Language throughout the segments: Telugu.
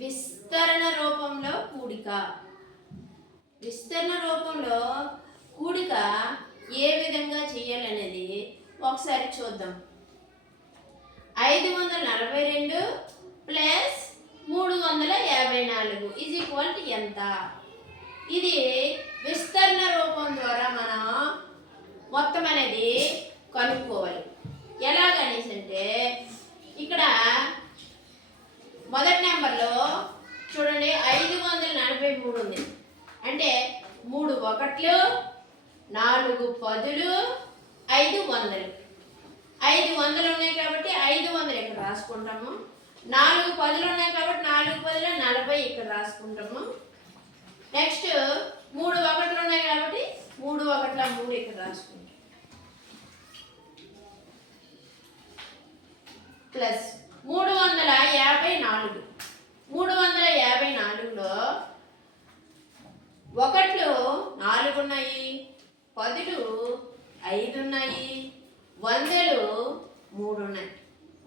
విస్తరణ రూపంలో కూడిక. విస్తరణ రూపంలో కూడిక ఏ విధంగా చేయాలనేది ఒకసారి చూద్దాం. 542 ప్లస్ 354 ఈజ్ ఈక్వల్ టు ఎంత? ఇది విస్తరణ రూపం ద్వారా మనం మొత్తం అనేది కనుక్కోవాలి. ఎలాగనేసి అంటే ఇక్కడ మొదటి నెంబర్లో చూడండి 543 ఉంది. అంటే 3 1లు 4 10లు 500. 500 ఉన్నాయి కాబట్టి 500 ఇక్కడ రాసుకుంటాము. 4 10లు ఉన్నాయి కాబట్టి 4 10లు 40 ఇక్కడ రాసుకుంటాము. నెక్స్ట్ 3 1లు ఉన్నాయి కాబట్టి 3 1ల 3 ఇక్కడ రాసుకుంటాం. ప్లస్ 354. 354లో 1లు 4 ఉన్నాయి, 10లు 5 ఉన్నాయి, 100లు 3 ఉన్నాయి.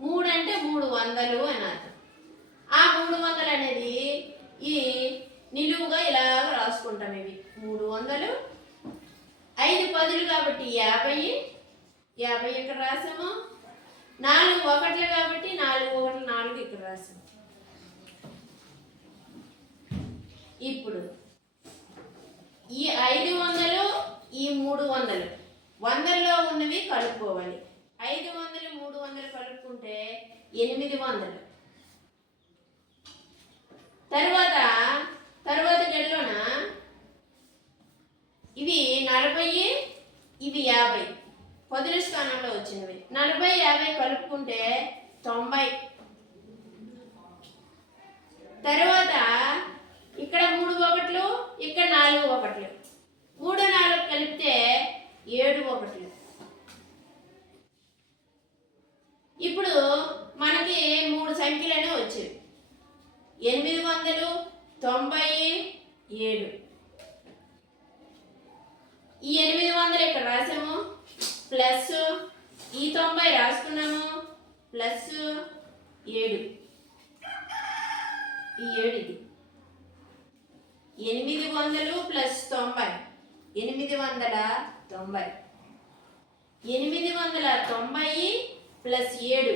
3 అంటే 300 అని అర్థం. ఆ 300 అనేది ఈ నిలువుగా ఇలాగ రాసుకుంటాం. ఇవి 300, 5 10లు కాబట్టి 50 ఇక్కడ రాసాము. 4 1లు కాబట్టి 4 1లు 4 ఇక్కడ రాసాము. ఇప్పుడు ఈ 500 ఈ 300 100లో ఉన్నవి కలుపుకోవాలి. 500 300 కలుపుకుంటే 800. తర్వాత గెల్లోన ఇవి 40 ఇవి 50 10ల స్థానంలో వచ్చినవి. 40 50 కలుపుకుంటే 90. తర్వాత ఇక్కడ 3 1లు ఇక్కడ 4 1లు 3 4 కలిపితే 7 1లు. ఇప్పుడు మనకి 3 సంఖ్యలనే వచ్చేవి. 897. ఈ 800 ఇక్కడ రాసాము. ప్లస్ ఈ 90 రాసుకున్నాము. ప్లస్ 7 ఈ 7 ఇది 800 ప్లస్ 90 890. 890 ప్లస్ 7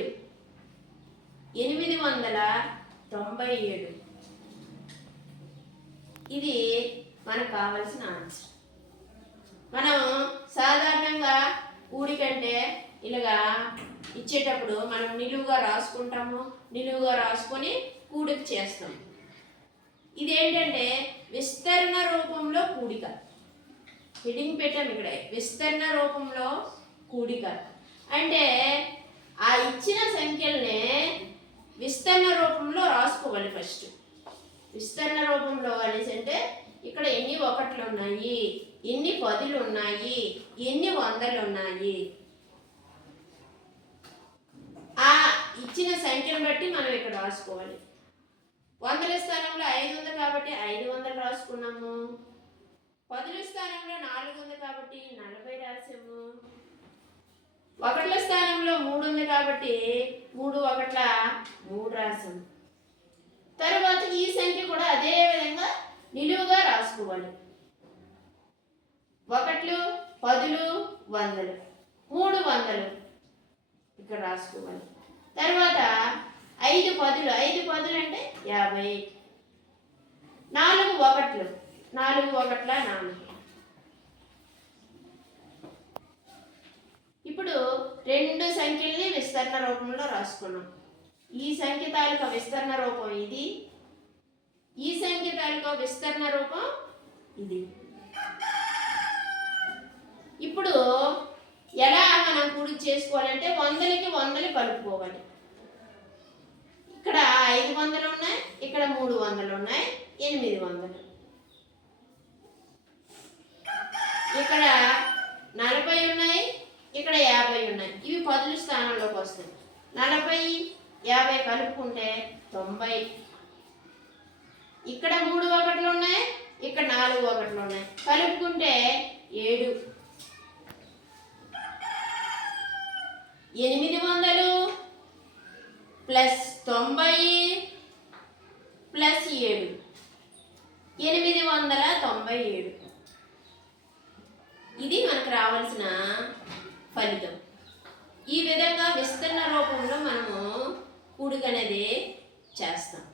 897. ఇది మనకు కావాల్సిన ఆన్సర్. మనం సాధారణంగా కూడికంటే ఇలాగా ఇచ్చేటప్పుడు మనం నిలువుగా రాసుకుంటాము. నిలువుగా రాసుకొని కూడిక చేస్తాం. ఇదేంటంటే విస్తరణ రూపంలో కూడిక. హెడింగ్ పెట్టాము ఇక్కడ, విస్తరణ రూపంలో కూడిక. అంటే ఆ ఇచ్చిన సంఖ్యలనే విస్తరణ రూపంలో రాసుకోవాలి. ఫస్ట్ విస్తరణ రూపంలో అనేసి అంటే ఇక్కడ ఎన్ని 1లు ఉన్నాయి, ఎన్ని 10లు ఉన్నాయి, ఎన్ని 100లు ఉన్నాయి. ఆ ఇచ్చిన సంఖ్యను బట్టి మనం ఇక్కడ రాసుకోవాలి. 100ల స్థానంలో 5 ఉంది కాబట్టి 500 రాసుకున్నాము. 10ల స్థానంలో 4 ఉంది కాబట్టి 40 రాసాము. 1ల స్థానంలో 3 ఉంది కాబట్టి 3 1ల 3 రాసాము. తర్వాత ఈ సంఖ్య కూడా అదే విధంగా నిలువుగా రాసుకోవాలి. 1లు 10లు 100లు 300 ఇక్కడ రాసుకోవాలి. తర్వాత 5 10లు అంటే 50. 4 1లు 4 1ల 4. ఇప్పుడు 2 సంఖ్యల్ని విస్తరణ రూపంలో రాసుకున్నాం. ఈ సంఖ్య తాలూకా విస్తరణ రూపం ఇది, ఈ సంఖ్య తాలూకా విస్తరణ రూపం ఇది. ఇప్పుడు ఎలా మనం కూడిక చేసుకోవాలంటే 100కి 100లు కలుపుకోవాలి. ఇక్కడ 500 ఉన్నాయి, ఇక్కడ 300 ఉన్నాయి, 800. ఇక్కడ 40 ఉన్నాయి, ఇక్కడ 50 ఉన్నాయి. ఇవి 10ల స్థానంలోకి వస్తాయి. 40 50 కలుపుకుంటే 90. ఇక్కడ 3 1లు ఉన్నాయి, ఇక్కడ 4 1లు ఉన్నాయి. కలుపుకుంటే 7. 800 ప్లస్ 90 ప్లస్ 7 897. ఇది మనకు రావాల్సిన ఫలితం. ఈ విధంగా విస్తరణ రూపంలో మనము కూడిక అనేది చేస్తాం.